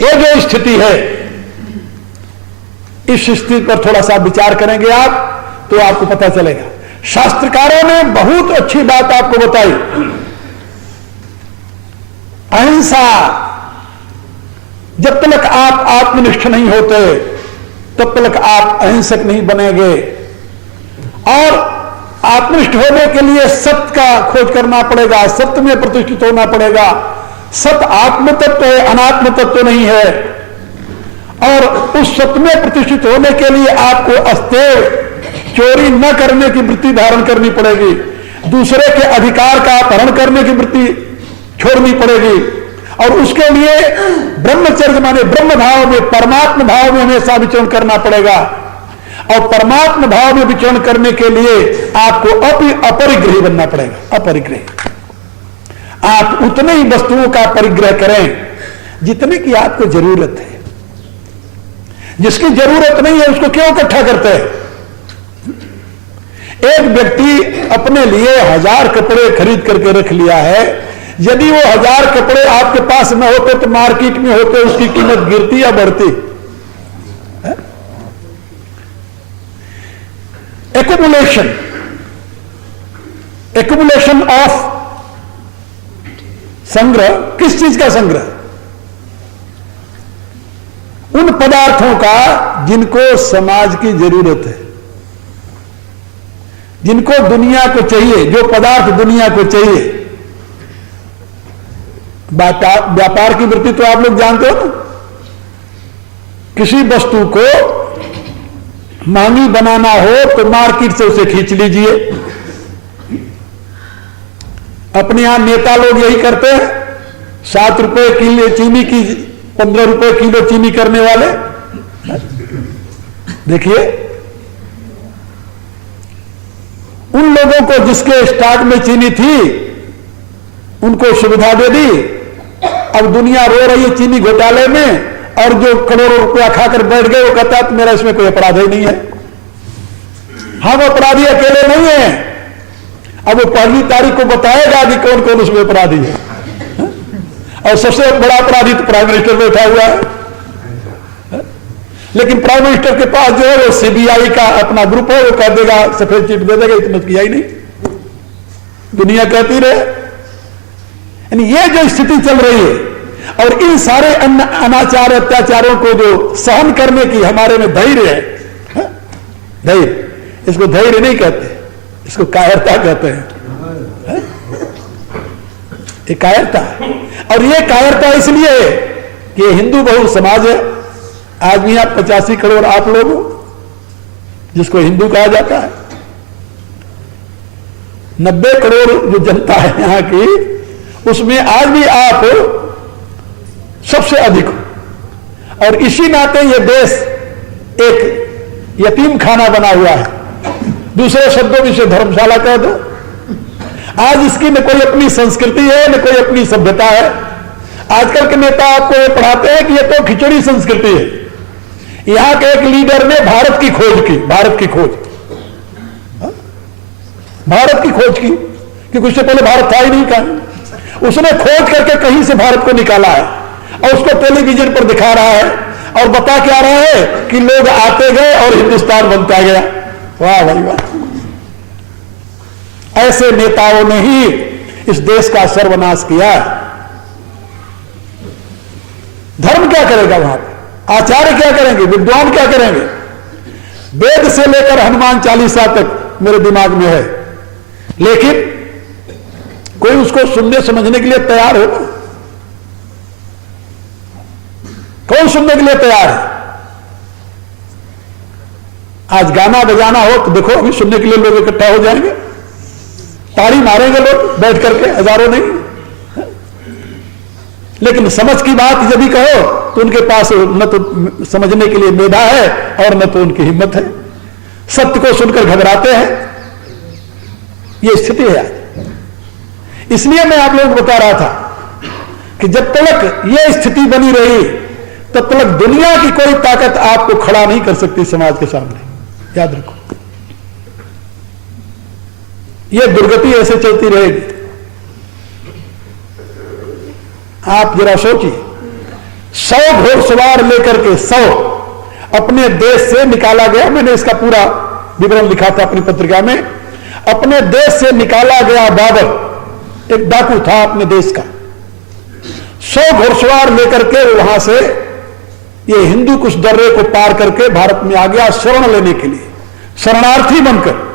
ये जो स्थिति है, इस स्थिति पर थोड़ा सा विचार करेंगे आप तो आपको पता चलेगा। शास्त्रकारों ने बहुत अच्छी बात आपको बताई। अहिंसा, जब तक आप आत्मनिष्ठ नहीं होते तब तक आप अहिंसक नहीं बनेंगे। और आत्मनिष्ठ होने के लिए सत्य का खोज करना पड़ेगा, सत्य में प्रतिष्ठित होना पड़ेगा। सत्य आत्म तत्व है, अनात्म तत्व नहीं है। और उस सत्य में प्रतिष्ठित होने के लिए आपको अस्तेय, चोरी न करने की वृत्ति धारण करनी पड़ेगी, दूसरे के अधिकार का अपहरण करने की वृत्ति छोड़नी पड़ेगी। और उसके लिए ब्रह्मचर्य माने ब्रह्म भाव में, परमात्म भाव में हमेशा विचरण करना पड़ेगा। और परमात्म भाव में विचरण करने के लिए आपको अपरिग्रही बनना पड़ेगा। अपरिग्रही, आप उतने ही वस्तुओं का परिग्रह करें जितने की आपको जरूरत है। जिसकी जरूरत नहीं है उसको क्यों इकट्ठा करते हैं? एक व्यक्ति अपने लिए 1000 कपड़े खरीद करके रख लिया है। यदि वो 1000 कपड़े आपके पास न होते तो मार्केट में होते, उसकी कीमत गिरती या बढ़ती? एक्युमुलेशन ऑफ संग्रह, किस चीज का संग्रह? उन पदार्थों का जिनको समाज की जरूरत है, जिनको दुनिया को चाहिए, जो पदार्थ दुनिया को चाहिए। व्यापार की वृत्ति तो आप लोग जानते हो ना। किसी वस्तु को महंगी बनाना हो तो मार्केट से उसे खींच लीजिए। अपने यहां नेता लोग यही करते हैं। 7 रुपए किलो चीनी की 15 रुपए किलो चीनी करने वाले, देखिए उन लोगों को जिसके स्टॉक में चीनी थी उनको सुविधा दे दी। अब दुनिया रो रही है चीनी घोटाले में, और जो करोड़ों रुपया खाकर बैठ गए वो कहता है मेरा इसमें कोई अपराध ही नहीं है। हम अपराधी अकेले नहीं है। अब वो 1 तारीख को बताएगा कि कौन कौन उसमें अपराधी है। और सबसे बड़ा अपराधी तो प्राइम मिनिस्टर बैठा हुआ है। लेकिन प्राइम मिनिस्टर के पास जो है वो सीबीआई का अपना ग्रुप है, वो कह देगा, सफेद चिट दे देगा, इतना किया ही नहीं, दुनिया कहती रहे। यानी ये जो स्थिति चल रही है, और इन सारे अनाचार अत्याचारों को जो सहन करने की हमारे में धैर्य है, धैर्य, इसको धैर्य नहीं कहते, इसको कायरता कहते हैं। ये कायरता है। और ये कायरता इसलिए है कि ये हिंदू बहुल समाज है। आज भी आप 85 करोड़ आप लोग जिसको हिंदू कहा जाता है, 90 करोड़ जो जनता है यहां की, उसमें आज भी आप सबसे अधिक हो। और इसी नाते ये देश एक यतीम खाना बना हुआ है। दूसरे शब्दों में इसे धर्मशाला कह दो। आज इसकी न कोई अपनी संस्कृति है, न कोई अपनी सभ्यता है। आजकल के नेता आपको ये पढ़ाते हैं कि ये तो खिचड़ी संस्कृति है। यहां के एक लीडर ने भारत की खोज की, भारत की खोज की, क्योंकि उससे पहले भारत था ही नहीं कहीं। उसने खोज करके कहीं से भारत को निकाला है और उसको टेलीविजन पर दिखा रहा है और बता क्या रहा है कि लोग आते गए और हिंदुस्तान बनता गया। वाह भाई वाह! ऐसे नेताओं ने ही इस देश का सर्वनाश किया। धर्म क्या करेगा वहां पर? आचार्य क्या करेंगे? विद्वान क्या करेंगे? वेद से लेकर हनुमान चालीसा तक मेरे दिमाग में है, लेकिन कोई उसको सुनने समझने के लिए तैयार हो? कौन सुनने के लिए तैयार है? आज गाना बजाना हो तो देखो, अभी सुनने के लिए लोग इकट्ठा हो जाएंगे, ताड़ी मारेंगे लोग बैठ करके, हजारों नहीं। लेकिन समझ की बात यदि कहो तो उनके पास न तो समझने के लिए मेधा है और न तो उनकी हिम्मत है। सत्य को सुनकर घबराते हैं। यह स्थिति है आज। इसलिए मैं आप लोगों को बता रहा था कि जब तक यह स्थिति बनी रही तब तक दुनिया की कोई ताकत आपको खड़ा नहीं कर सकती समाज के सामने। याद रखो, यह दुर्गति ऐसे चलती रहेगी। आप जरा सोचिए, 100 घोड़सवार लेकर के 100 अपने देश से निकाला गया। मैंने इसका पूरा विवरण लिखा था अपनी पत्रिका में। अपने देश से निकाला गया बाबर एक डाकू था अपने देश का। 100 घोड़सवार लेकर के वहां से ये हिंदू कुश दर्रे को पार करके भारत में आ गया शरण लेने के लिए। शरणार्थी बनकर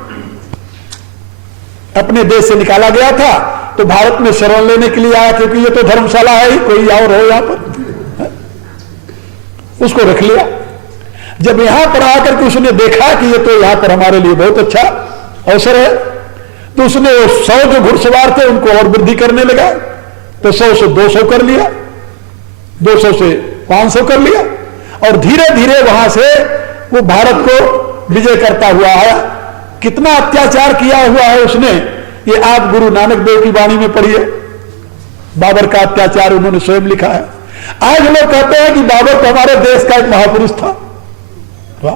अपने देश से निकाला गया था तो भारत में शरण लेने के लिए आया, क्योंकि ये तो धर्मशाला है ही, कोई और हो यहां पर, उसको रख लिया। जब यहां पर आकर के उसने देखा कि ये तो यहां पर हमारे लिए बहुत अच्छा अवसर है, तो उसने वो 100 जो घुड़सवार थे उनको और वृद्धि करने लगा। तो 100 से 200 कर लिया, 200 से 500 कर लिया, और धीरे धीरे वहां से वो भारत को विजय करता हुआ आया। कितना अत्याचार किया हुआ है उसने, ये आप गुरु नानक देव की वाणी में पढ़िए। बाबर का अत्याचार उन्होंने स्वयं लिखा है। आज लोग कहते हैं कि बाबर तो हमारे देश का एक महापुरुष था। वाह,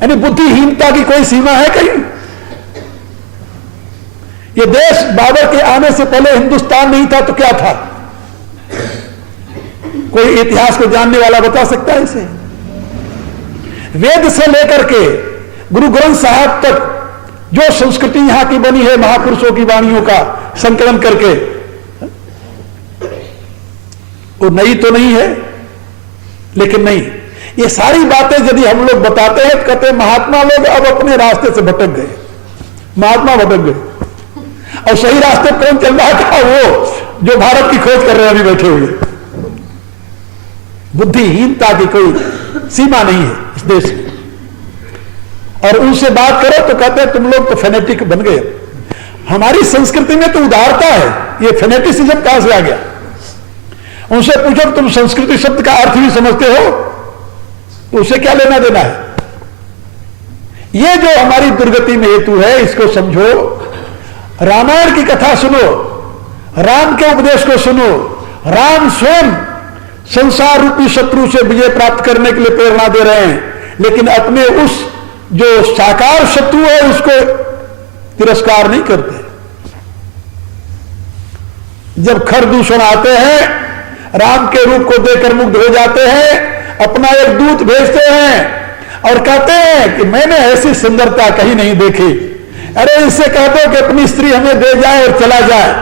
यानी बुद्धिहीनता की कोई सीमा है कहीं? ये देश बाबर के आने से पहले हिंदुस्तान नहीं था तो क्या था? कोई इतिहास को जानने वाला बता सकता है इसे? वेद से लेकर के गुरु ग्रंथ साहब तक जो संस्कृति यहां की बनी है महापुरुषों की वाणियों का संकलन करके, वो नई तो नहीं है, लेकिन नहीं, ये सारी बातें यदि हम लोग बताते हैं तो कहते हैं महात्मा लोग अब अपने रास्ते से भटक गए, महात्मा भटक गए। और सही रास्ते कौन चल रहा था? वो जो भारत की खोज कर रहे हैं अभी बैठे हुए। बुद्धिहीनता की कोई सीमा नहीं है इस देश में। और उनसे बात करो तो कहते हैं तुम लोग तो फेनेटिक बन गए। हमारी संस्कृति में तो उदारता है, ये फेनेटिसिज्म कहां से आ गया? उनसे पूछो तुम संस्कृति शब्द का अर्थ भी समझते हो, तो उसे क्या लेना देना है? ये जो हमारी दुर्गति में हेतु है इसको समझो। रामायण की कथा सुनो, राम के उपदेश को सुनो। राम स्वयं संसार रूपी शत्रु से विजय प्राप्त करने के लिए प्रेरणा दे रहे हैं, लेकिन अपने उस जो साकार शत्रु है उसको तिरस्कार नहीं करते। जब खरदूषण आते हैं राम के रूप को देखकर मुग्ध हो जाते हैं, अपना एक दूत भेजते हैं और कहते हैं कि मैंने ऐसी सुंदरता कहीं नहीं देखी। अरे इससे कह दो कि अपनी स्त्री हमें दे जाए और चला जाए।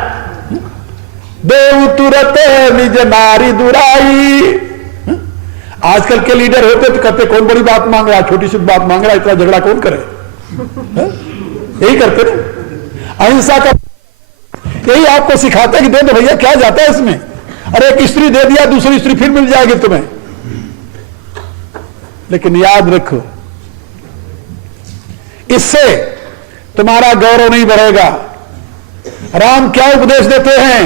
देव तुरत निज नारी दुराई। आजकल के लीडर होते तो कहते कौन बड़ी बात मांग रहा, छोटी सी बात मांग रहा, इतना झगड़ा कौन करे? यही करते ना अहिंसा का। यही आपको सिखाते कि दे दो भैया, क्या जाता है इसमें? अरे एक स्त्री दे दिया, दूसरी स्त्री फिर मिल जाएगी तुम्हें। लेकिन याद रखो, इससे तुम्हारा गौरव नहीं बढ़ेगा। राम क्या उपदेश देते हैं?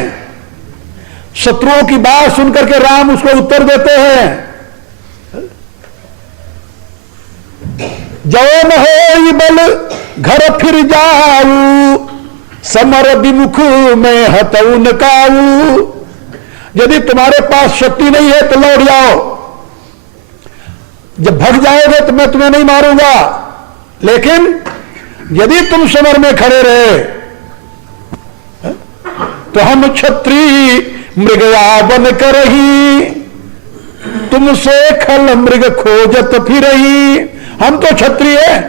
शत्रुओं की बात सुनकर के राम उसको उत्तर देते हैं, जवन हो बल घर फिर जाऊ, समर विमुख में हतऊ न काऊ। यदि तुम्हारे पास शक्ति नहीं है तो लौट जाओ, जब भग जाओगे तो मैं तुम्हें नहीं मारूंगा, लेकिन यदि तुम समर में खड़े रहे तो हम क्षत्रिय मृगया बन कर ही तुमसे खल मृग खोजत फिरही। हम तो क्षत्रिय हैं,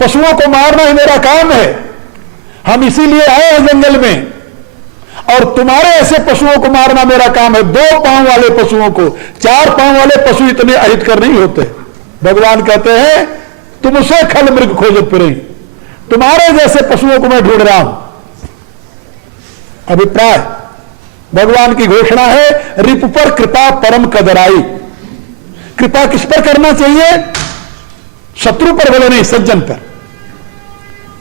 पशुओं को मारना ही मेरा काम है, हम इसीलिए आए हैं जंगल में, और तुम्हारे ऐसे पशुओं को मारना मेरा काम है। 2 पांव वाले पशुओं को, 4 पांव वाले पशु इतने अहितकर नहीं होते। भगवान कहते हैं तुमसे खल मृग खोजत फिरही, तुम्हारे जैसे पशुओं को मैं ढूंढ रहा हूं। अभिप्राय भगवान की घोषणा है, रिप पर कृपा परम कदराई। कृपा किस पर करना चाहिए? शत्रु पर बोले नहीं, सज्जन पर।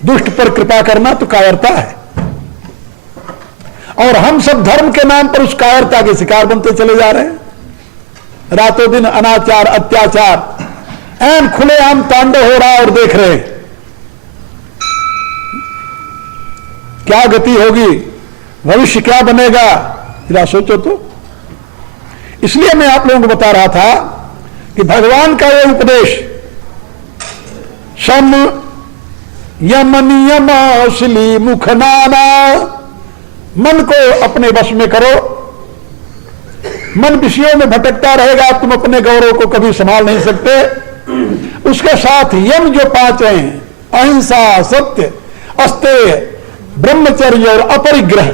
दुष्ट पर कृपा करना तो कायरता है, और हम सब धर्म के नाम पर उस कायरता के शिकार बनते चले जा रहे हैं। रातों दिन अनाचार अत्याचार एन खुलेआम तांडव हो रहा है और देख रहे हैं। क्या गति होगी, भविष्य क्या बनेगा, जरा सोचो तो। इसलिए मैं आप लोगों को बता रहा था कि भगवान का यह उपदेश, सम यम नियम श्ली मुख नाना, मन को अपने वश में करो, मन विषयों में भटकता रहेगा, तुम अपने गौरव को कभी संभाल नहीं सकते। उसके साथ यम जो 5 हैं, अहिंसा, सत्य, अस्तेय, ब्रह्मचर्य और अपरिग्रह,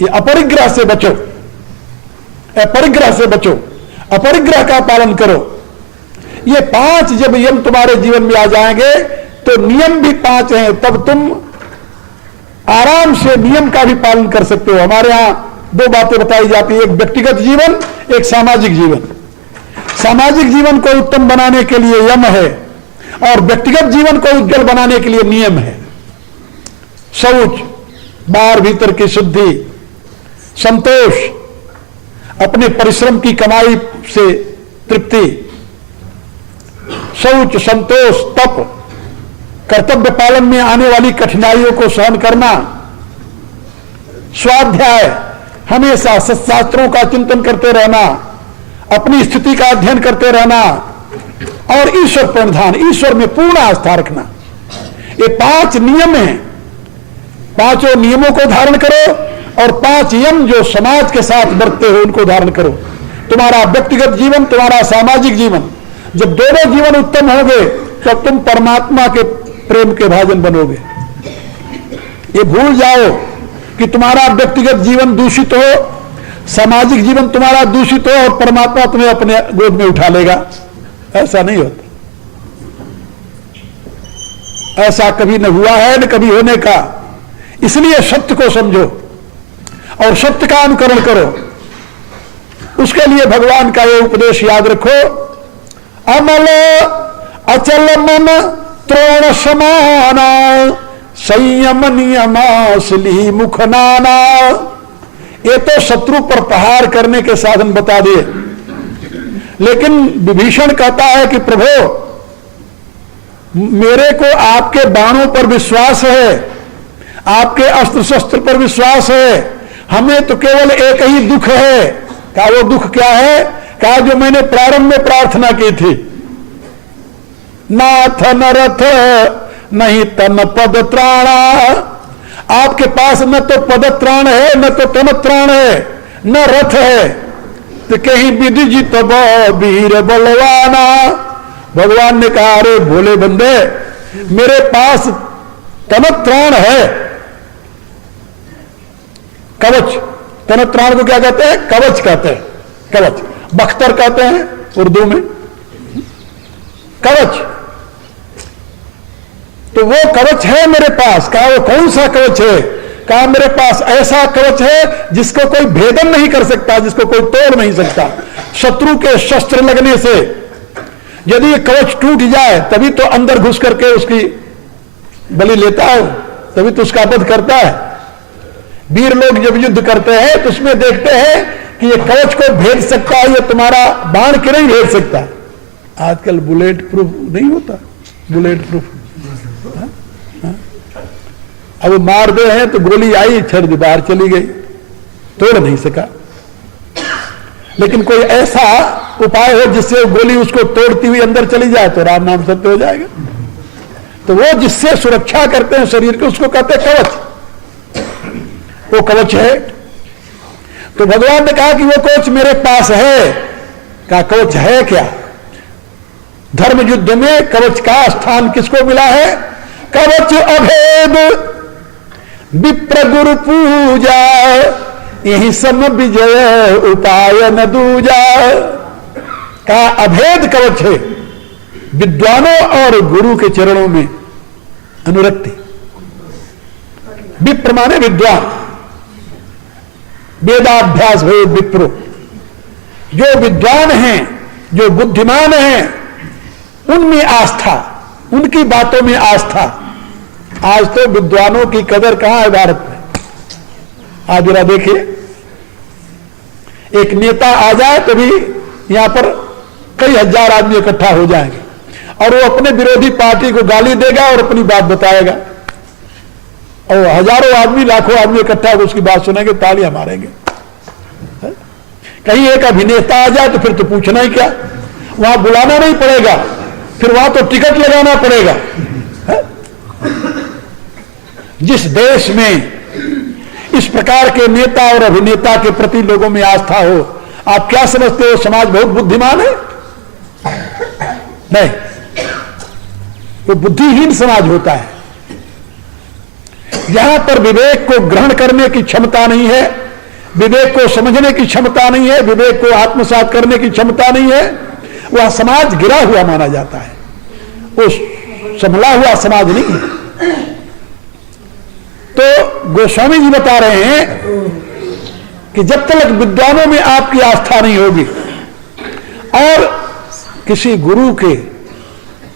ये अपरिग्रह से बचो, अपरिग्रह से बचो, अपरिग्रह का पालन करो। ये 5 जब यम तुम्हारे जीवन में आ जाएंगे तो नियम भी 5 हैं, तब तुम आराम से नियम का भी पालन कर सकते हो। हमारे यहां 2 बातें बताई जाती है, एक व्यक्तिगत जीवन, एक सामाजिक जीवन। सामाजिक जीवन को उत्तम बनाने के लिए यम है और व्यक्तिगत जीवन को उज्जवल बनाने के लिए नियम है। शौच, बाहर भीतर की शुद्धि, संतोष, अपने परिश्रम की कमाई से तृप्ति, शौच, संतोष, तप, कर्तव्य पालन में आने वाली कठिनाइयों को सहन करना, स्वाध्याय, हमेशा सत्शास्त्रों का चिंतन करते रहना, अपनी स्थिति का अध्ययन करते रहना और ईश्वर प्रणिधान, ईश्वर में पूर्ण आस्था रखना। ये 5 नियम हैं। 5 नियमों को धारण करो और 5 यम जो समाज के साथ बरतते हो उनको धारण करो। तुम्हारा व्यक्तिगत जीवन, तुम्हारा सामाजिक जीवन, जब दोनों जीवन उत्तम होंगे तब तुम परमात्मा के प्रेम के भाजन बनोगे। ये भूल जाओ कि तुम्हारा व्यक्तिगत जीवन दूषित हो, सामाजिक जीवन तुम्हारा दूषित हो और परमात्मा तुम्हें अपने गोद में उठा लेगा। ऐसा नहीं होता, ऐसा कभी न हुआ है न कभी होने का। इसलिए सत्य को समझो और सत्य का अनुकरण करो। उसके लिए भगवान का यह उपदेश याद रखो, अमल अचल मन त्रोण समाना, संयम नियमासली मुख नाना। ये तो शत्रु पर प्रहार करने के साधन बता दिए, लेकिन विभीषण कहता है कि प्रभु मेरे को आपके बाणों पर विश्वास है, आपके अस्त्र शस्त्र पर विश्वास है, हमें तो केवल एक ही दुख है। क्या वो दुख क्या है? क्या जो मैंने प्रारंभ में प्रार्थना की थी, नाथ न रथ नहीं तन पद त्राणा। आपके पास न तो पद त्राण है, न तो तन त्राण है, न रथ है, तो कहीं विधि जित वीर बलवाना। भगवान ने कहा, अरे भोले बंदे, मेरे पास तन त्राण है, कवच। तन त्राण को क्या कहते हैं? कवच कहते हैं। कवच, बख्तर कहते हैं उर्दू में, कवच। तो वो कवच है मेरे पास। कहा वो कौन सा कवच है? कहा मेरे पास ऐसा कवच है जिसको कोई भेदन नहीं कर सकता, जिसको कोई तोड़ नहीं सकता। शत्रु के शस्त्र लगने से यदि ये कवच टूट जाए तभी तो अंदर घुस करके उसकी बलि लेता है, तभी तो उसका वध करता है। वीर लोग जब युद्ध करते हैं तो उसमें देखते हैं कि ये कवच को भेद सकता है, ये तुम्हारा बाण के नहीं भेद सकता। आजकल बुलेट प्रूफ नहीं होता, बुलेट प्रूफ। अब मार दे हैं तो गोली आई, छड़ बाहर चली गई, तोड़ नहीं सका। लेकिन कोई ऐसा उपाय हो जिससे गोली उसको तोड़ती हुई अंदर चली जाए तो राम नाम सत्य हो जाएगा। तो वो जिससे सुरक्षा करते हैं शरीर को, उसको कहते हैं कवच। वो कवच है। तो भगवान ने कहा कि वो कवच मेरे पास है। कहा कवच है क्या? धर्म युद्ध में कवच का स्थान किसको मिला है? कवच अभेद विप्र गुरु पूजा, यही सम विजय उपाय न दूजा। का अभेद कवच है, विद्वानों और गुरु के चरणों में अनुरक्ति। विप्र माने विद्वान, वेदाभ्यास भय विप्रो। जो विद्वान हैं, जो बुद्धिमान हैं, उनमें आस्था, उनकी बातों में आस्था। आज तो विद्वानों की कदर कहां है भारत में? आज जरा देखिए, एक नेता आ जाए तो भी यहां पर कई हजार आदमी इकट्ठा हो जाएंगे और वो अपने विरोधी पार्टी को गाली देगा और अपनी बात बताएगा, और हजारों आदमी, लाखों आदमी इकट्ठा होकर उसकी बात सुनेंगे, तालियां मारेंगे। कहीं एक अभिनेता आ जाए तो फिर तो पूछना ही क्या, वहां बुलाना नहीं पड़ेगा, फिर वहां तो टिकट लगाना पड़ेगा। जिस देश में इस प्रकार के नेता और अभिनेता के प्रति लोगों में आस्था हो, आप क्या समझते हो समाज बहुत बुद्धिमान है? नहीं, वो बुद्धिहीन समाज होता है। जहां पर विवेक को ग्रहण करने की क्षमता नहीं है, विवेक को समझने की क्षमता नहीं है, विवेक को आत्मसात करने की क्षमता नहीं है, वह समाज गिरा हुआ माना जाता है, वो संभला हुआ समाज नहीं है। तो गोस्वामी जी बता रहे हैं कि जब तक विद्वानों में आपकी आस्था नहीं होगी और किसी गुरु के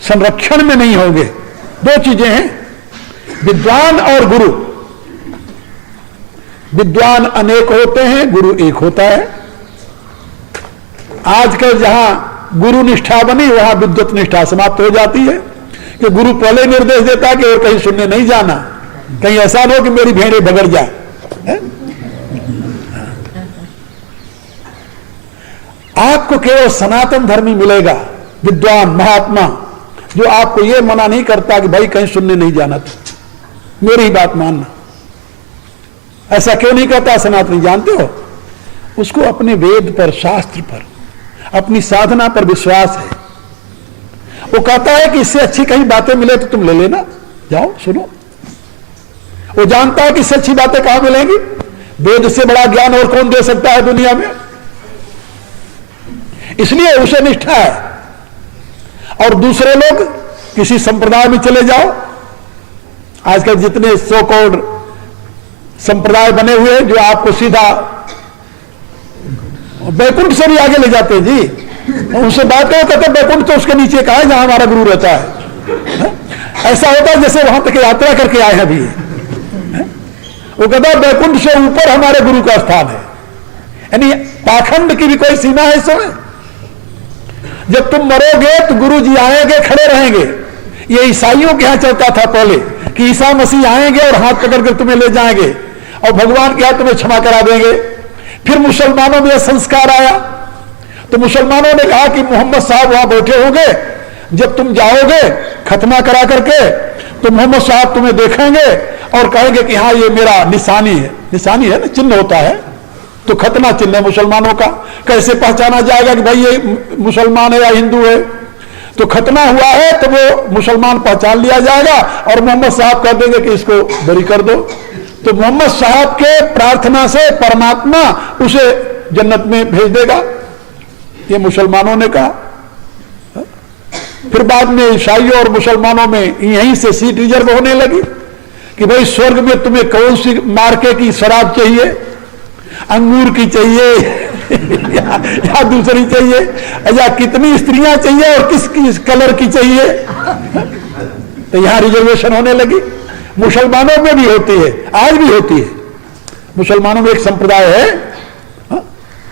संरक्षण में नहीं होंगे, दो चीजें हैं, विद्वान और गुरु। विद्वान अनेक होते हैं, गुरु एक होता है। आजकल जहां गुरु निष्ठा बनी वहां विद्वत निष्ठा समाप्त हो जाती है कि गुरु पहले निर्देश देता है कि और कहीं सुनने नहीं जाना, कहीं ऐसा न हो कि मेरी भेड़े बगड़ जाए। आपको केवल सनातन धर्मी मिलेगा, विद्वान महात्मा, जो आपको यह मना नहीं करता कि भाई कहीं सुनने नहीं जाना, तो मेरी बात मानना। ऐसा क्यों नहीं कहता सनातनी? जानते हो, उसको अपने वेद पर, शास्त्र पर, अपनी साधना पर विश्वास है। वो कहता है कि इससे अच्छी कहीं बातें मिले तो तुम ले लेना, जाओ सुनो। वो जानता है कि इससे अच्छी बातें कहां मिलेंगी, वेद से बड़ा ज्ञान और कौन दे सकता है दुनिया में, इसलिए उसे निष्ठा है। और दूसरे लोग किसी संप्रदाय में चले जाओ, आजकल जितने सो कॉल्ड संप्रदाय बने हुए हैं जो आपको सीधा बैकुंठ से भी आगे ले जाते हैं जी। उनसे बात करो, कहते बैकुंठ तो उसके नीचे का है जहां हमारा गुरु रहता है। ऐसा होता है जैसे वहां तक यात्रा करके आए हैं अभी। वो कहता है बैकुंठ से ऊपर हमारे गुरु का स्थान है। यानी पाखंड की भी कोई सीमा है इसमें। जब तुम मरोगे तो गुरु जी आएंगे, खड़े रहेंगे। ये ईसाइयों के यहां चलता था पहले कि ईसा मसीह आएंगे और हाथ पकड़कर तुम्हें ले जाएंगे और भगवान के हाथ तुम्हें क्षमा करा देंगे। फिर मुसलमानों में यह संस्कार आया तो मुसलमानों ने कहा कि मोहम्मद साहब वहां बैठे होंगे, जब तुम जाओगे खतना करा करके तो मोहम्मद साहब तुम्हें देखेंगे और कहेंगे कि हाँ ये मेरा निशानी है। निशानी है ना, चिन्ह होता है, तो खतना चिन्ह है मुसलमानों का। कैसे पहचाना जाएगा कि भाई ये मुसलमान है या हिंदू है? तो खतना हुआ है तो वो मुसलमान पहचान लिया जाएगा और मोहम्मद साहब कह देंगे कि इसको बरी कर दो। तो मोहम्मद साहब के प्रार्थना से परमात्मा उसे जन्नत में भेज देगा, ये मुसलमानों ने कहा। फिर बाद में ईसाइयों और मुसलमानों में यहीं से सीट रिजर्व होने लगी कि भाई स्वर्ग में तुम्हें कौन सी मार्के की शराब चाहिए, अंगूर की चाहिए या दूसरी चाहिए, या कितनी स्त्रियां चाहिए और किस कलर की चाहिए। तो यहां रिजर्वेशन होने लगी। मुसलमानों में भी होती है, आज भी होती है। मुसलमानों में एक संप्रदाय है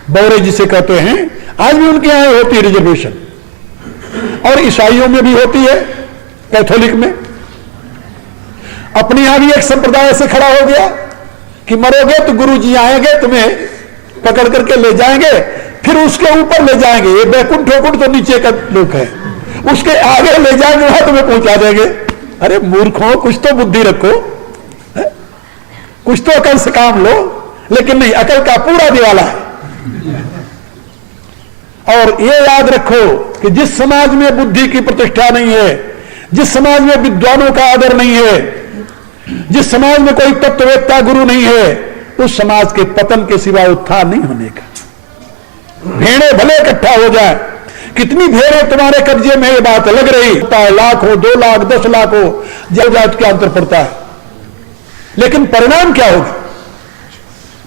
बौरे जिसे कहते हैं, आज भी उनके यहां होती है रिजर्वेशन। और ईसाइयों में भी होती है, कैथोलिक में। अपने यहां भी एक संप्रदाय ऐसे खड़ा हो गया कि मरोगे तो गुरु जी आएंगे, तुम्हें पकड़ करके ले जाएंगे, फिर उसके ऊपर ले जाएंगे। ये बैकुंठ ठोकुंठ तो नीचे का लोक है, उसके आगे ले जाएंगे, वहां तुम्हें पहुंचा देंगे। अरे मूर्खों, कुछ तो बुद्धि रखो, कुछ तो अकल से काम लो। लेकिन नहीं, अकल का पूरा दिवाला है। और ये याद रखो कि जिस समाज में बुद्धि की प्रतिष्ठा नहीं है, जिस समाज में विद्वानों का आदर नहीं है, जिस समाज में कोई तत्ववेत्ता गुरु नहीं है, उस समाज के पतन के सिवा उत्थान नहीं होने का। भेड़े भले इकट्ठा हो जाए, कितनी भेड़ें तुम्हारे कब्जे में, ये बात लग रही, 1 हो 2 लाख 10 लाख हो, जल जात क्या अंतर पड़ता है। लेकिन परिणाम क्या होगा?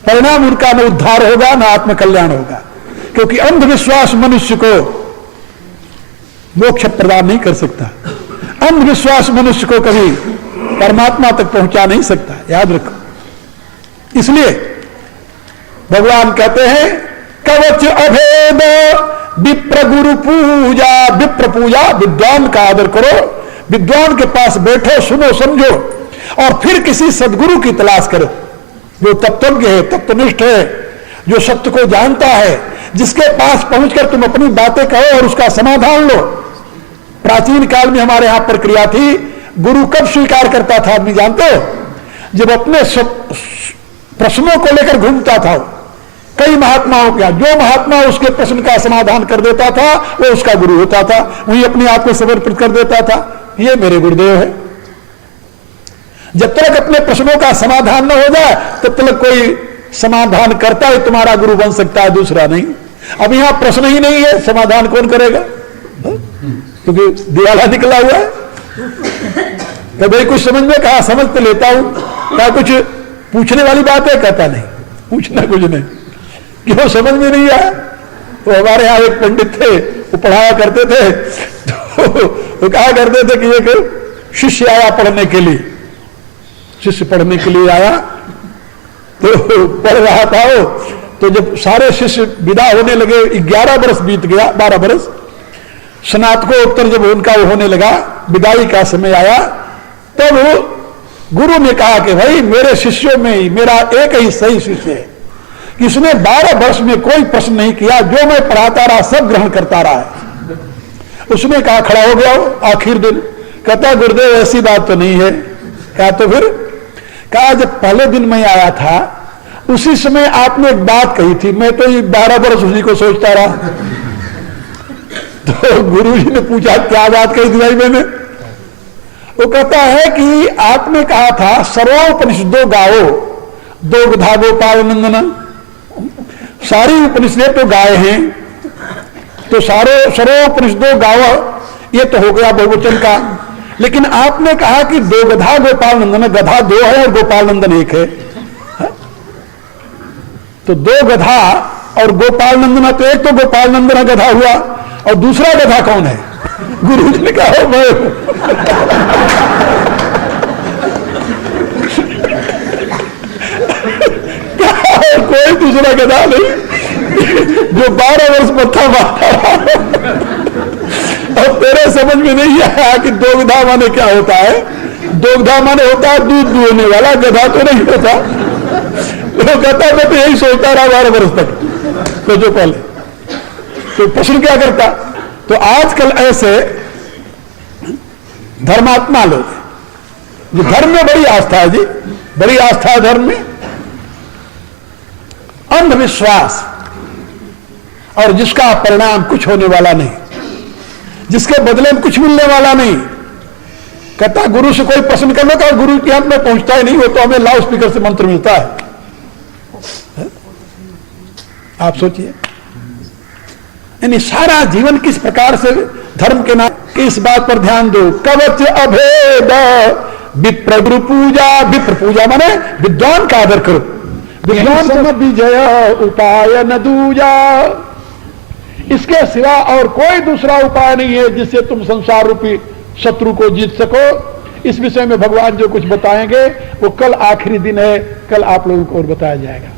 परिणाम उनका न उद्धार होगा न आत्मकल्याण होगा, क्योंकि अंधविश्वास मनुष्य को मोक्ष प्रदान नहीं कर सकता। अंधविश्वास मनुष्य को कभी परमात्मा तक पहुंचा नहीं सकता, याद रखो। इसलिए भगवान कहते हैं कवच अभेद विप्र गुरु पूजा। विप्र पूजा, विद्वान का आदर करो, विद्वान के पास बैठो, सुनो समझो, और फिर किसी सदगुरु की तलाश करो जो तत्वज्ञ है, तत्वनिष्ठ है, जो सत्य को जानता है, जिसके पास पहुंचकर तुम अपनी बातें कहो और उसका समाधान लो। प्राचीन काल में हमारे यहां प्रक्रिया थी, गुरु कब स्वीकार करता था आदमी जानते हो? जब अपने प्रश्नों को लेकर घूमता था। कई महात्माओं का, जो महात्मा उसके प्रश्न का समाधान कर देता था वो उसका गुरु होता था, वही अपने आप को समर्पित कर देता था। ये मेरे गुरुदेव है। जब तक अपने प्रश्नों का समाधान न हो जाए तब तक कोई समाधान करता है तुम्हारा गुरु बन सकता है, दूसरा नहीं। अब यहां प्रश्न ही नहीं है, समाधान कौन करेगा? क्योंकि दिवाला निकला हुआ है। तो भाई कुछ समझ में कहा, समझ तो लेता हूं, क्या कुछ पूछने वाली बात है? कहता नहीं, पूछना कुछ नहीं, क्यों समझ में नहीं आया। तो हमारे यहाँ एक पंडित थे, वो पढ़ाया करते थे, तो वो कहा करते थे कि एक शिष्य आया पढ़ने के लिए, शिष्य पढ़ने के लिए आया, तो पढ़ रहा था वो। तो जब सारे शिष्य विदा होने लगे, 11 बरस बीत गया, 12 बरस, स्नातकोत्तर जब उनका होने लगा, विदाई का समय आया, तब गुरु ने कहा कि भाई मेरे शिष्यों में ही मेरा एक ही सही शिष्य है, इसने 12 वर्ष में कोई प्रश्न नहीं किया, जो मैं पढ़ाता रहा सब ग्रहण करता रहा है। उसने कहा, खड़ा हो गया हो आखिर दिन, कहता गुरुदेव ऐसी बात तो नहीं है। क्या तो फिर? कहा जब पहले दिन मैं आया था उसी समय आपने एक बात कही थी, मैं तो ये 12 वर्ष उसी को सोचता रहा। तो गुरु जी ने पूछा क्या बात कही थी भाई मैंने? वो कहता है कि आपने कहा था सर्वोपनिषदों गाओ दो गधा गोपाल नंदन, सारी उपनिषदें तो गाय हैं, तो सर्वोपनिषदों गाओ ये तो हो गया बहुवचन का, लेकिन आपने कहा कि दो गधा गोपाल नंदन, गधा 2 है और गोपाल नंदन 1 है। तो 2 गधा और गोपाल नंदन, तो एक तो गोपाल नंदन गधा हुआ और दूसरा गधा कौन है? गुरु जी ने कहा मैं हूं। कोई दूसरा गधा नहीं, जो 12 वर्ष मत्था मारता। अब तेरे समझ में नहीं आया कि दोगधा माने क्या होता है? दोगधा माने होता है दूध दुहने वाला, गधा तो नहीं होता। तो कहता मैं तो यही सोचता रहा 12 वर्ष तक। तो जो पहले तो प्रश्न क्या करता? तो आजकल ऐसे धर्मात्मा लोग, जो धर्म में बड़ी आस्था है जी, बड़ी आस्था है धर्म में, अंधविश्वास, और जिसका परिणाम कुछ होने वाला नहीं, जिसके बदले में कुछ मिलने वाला नहीं। कहता गुरु से कोई प्रश्न करने का, गुरु के हाथ में पहुंचता ही नहीं, वो तो हमें लाउड स्पीकर से मंत्र मिलता है। आप सोचिए, यानी सारा जीवन किस प्रकार से धर्म के नाम इस बात पर ध्यान दो। कवच अभेद विप्र गुरु पूजा, विप्र पूजा माने विद्वान का आदर करो, विद्वान सम विजय उपाय न दूजा। इसके सिवा और कोई दूसरा उपाय नहीं है जिससे तुम संसार रूपी शत्रु को जीत सको। इस विषय में भगवान जो कुछ बताएंगे वो कल आखिरी दिन है, कल आप लोगों को और बताया जाएगा।